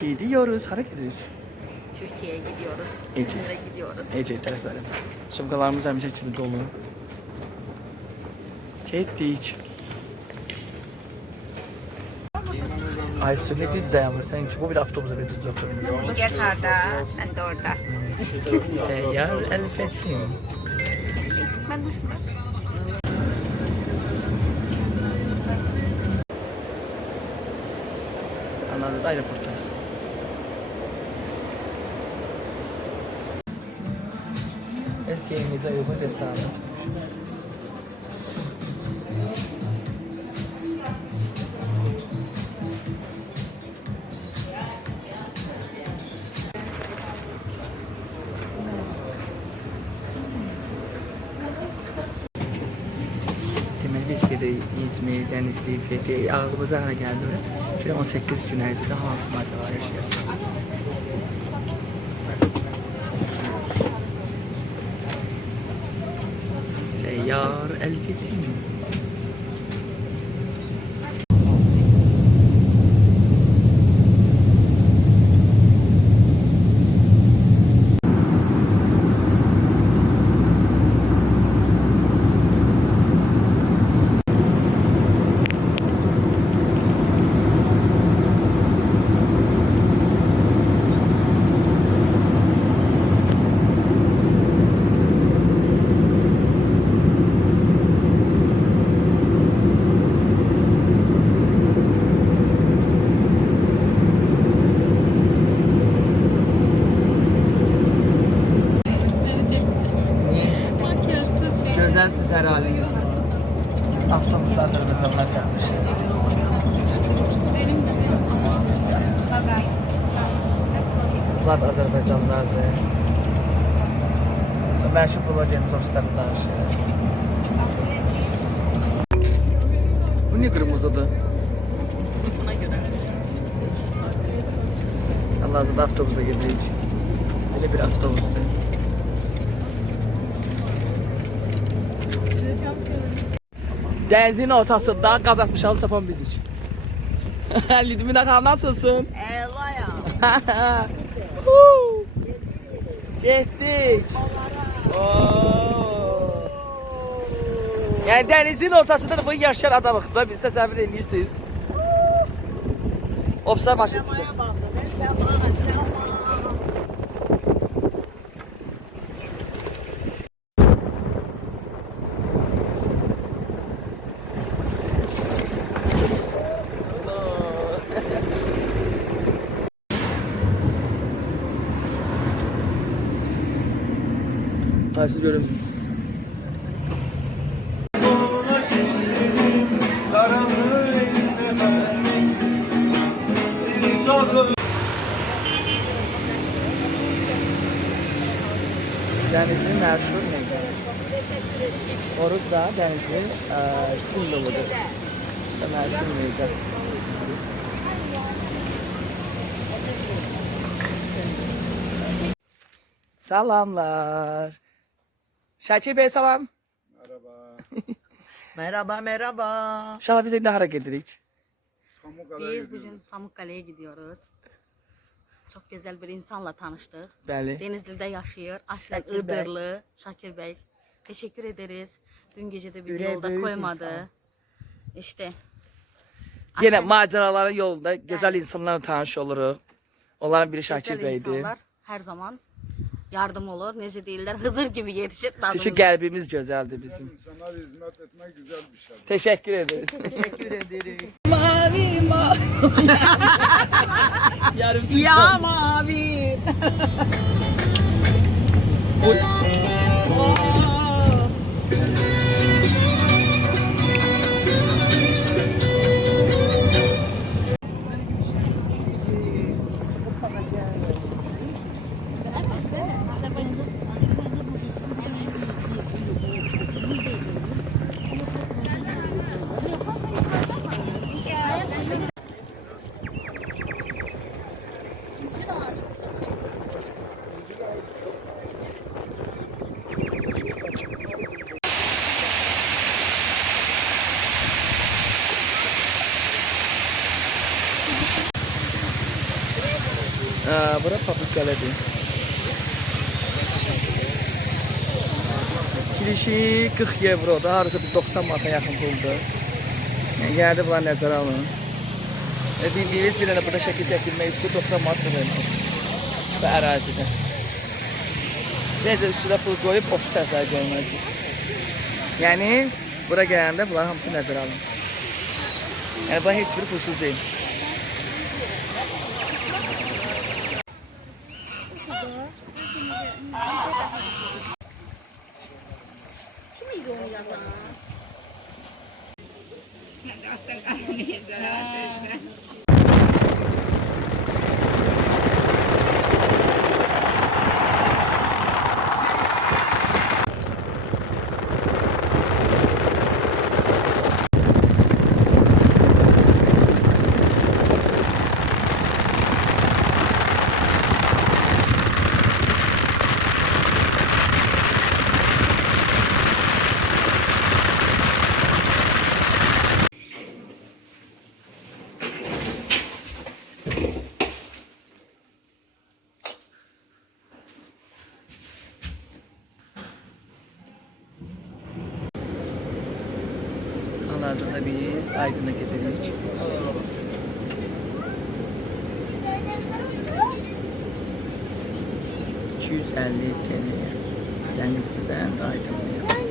Gidiyoruz, hareket ediyoruz. Türkiye'ye gidiyoruz. Ece. İzmir'e gidiyoruz. Ece tarafları. Şapkalarımız hem şey içinde dolu. Gittik. Ay sünneti dayanma sen bu bir avtobusa bir düz oturmuş. Nigar orada, ben de orada. Seyyar El Fetim. Ben düşmem. Anladın aeroportta. Eski uygun restoran. Deməli biz gedirik İzmir, Dənizli, Fethiye, ağlımıza ora. Şöyle 18 gün ərzində hansı macəra yaşayacaq? Seyyar Elfetim. Niye? Gözəlsiz hər halinizdə. Biz avtobusda Azərbaycanlar çatmışıq. Vlad Azərbaycanlardır. Məşhur Buladiyan dostları danışır. Bu niye kırmızıdır? Buna göre. Allah'ın da avtobusa gidirik. Böyle bir avtobusdur. Denizin ortasında gaz atmışalı tapan bizik. Lidmina Hanım nasılsın? Ela ya. Gittik. Yani denizin ortasında da bu yaşayan adamıq da biz təsəvvür edirsiniz. Opsa başa çıxır. Karşı görün. Denizin meşhur neydi? Oruz da denizin e, simboludur. Ve meşhur neydi? Salamlar. Şakir Bey salam. Merhaba merhaba. İnşallah biz de hareket edirik. Biz bugün Pamukkale'ye gidiyoruz. Çok güzel bir insanla tanıştık. Bəli. Denizli'de yaşıyor. Aslen Şakir Bey. Iğdırlı. Şakir Bey. Teşekkür ederiz. Dün gece de bizi Yüreği yolda koymadı. insan. İşte. Yine Aslen maceraların yolunda güzel insanlarla tanış oluruq. Onların biri Şakir güzel Bey'di. insanlar her zaman yardım olur. Nece değiller. Hızır gibi yetişir. Çünkü tadımıza. qəlbimiz gözəldir bizim. İnsanlara hizmet etmek güzel bir şey. Teşekkür ederiz. Teşekkür ederim. mavi mavi. Yarım ya mavi. Aa, bura Papuk Galedi. Kirişi 40 euro da, harcası 90 manata yakın buldu. Yani geldi buna nəzərə alın. E, bildiyiniz bir burada şəkil çəkilmək üçün 90 manat verilmiş. Və ərazidə. Necə üstünə pul qoyub ofis tərəfləri görməlisiniz. Yəni bura gələndə bunların hamısı nəzərə alın. Yəni bunlar heç biri pulsuz deyil. Kimiydi onu yazan? Hal-hazırda biz Aydın'a gedirik. ...250 TL... ...Denizli'den Aydın'a.